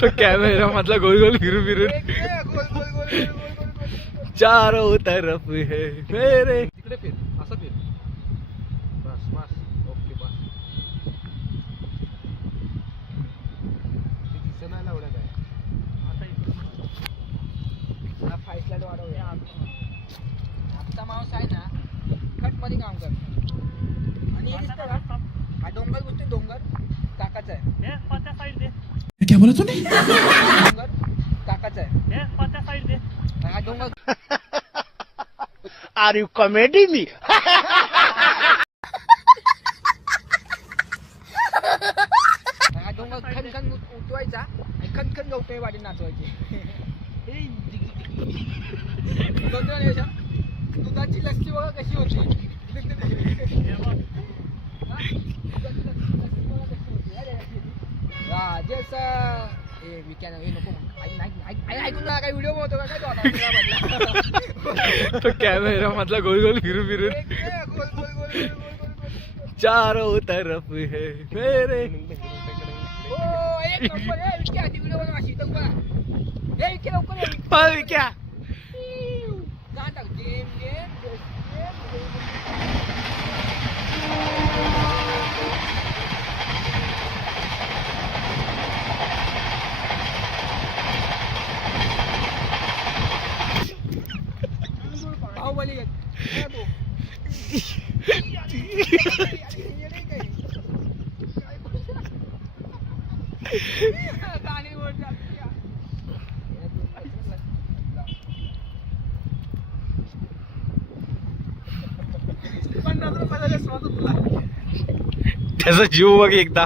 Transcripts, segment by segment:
तो कॅमेरा मधला गोल गोल फिरून फिरून चारों तरफ है मेरे. तिकडे फिर, असं फिर. बस बस, ओके बस. दिसना लावलं काय आता इकडे फाईट लाईट वाढवूया. आत्ता माणूस आहे ना खट मध्ये काम करतो आणि हे दिसतं का हा डोंगर गोष्टी डोंगर काकाचा आहे. क्या बोला तूने? डोंगर काकाचा आहे. हा डोंगर आर यू कॉमेडी मी? हा डोंगर खनखन उठवायचा आणि खनखन गवटे वाटी नाचवायचे. दुधाची लस्सी बघा कशी होती. ऐकून काय व्हिडिओ होतो का काय तो कॅमेरा मधला गोल गोल फिरून फिरून चारों तरफ है मेरे. पळ क्या बाहुबली त्याचा जीव बघ एकदा.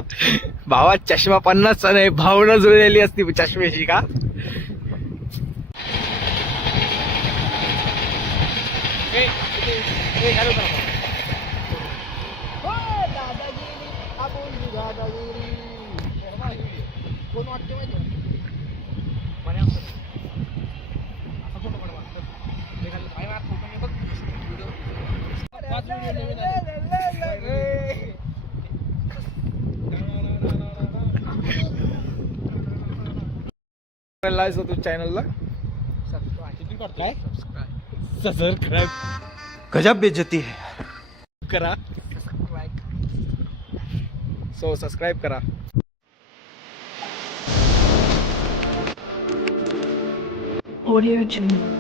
भावा चष्मा 50चा नाही, भावना जुळलेली असती चष्म्याची का. कोण वाटते माहिती लायस तू चॅनलला काय सबस्क्राईब. गजब बेइज्जती है करा. सो सबस्क्राईब करा. Audio Jungle.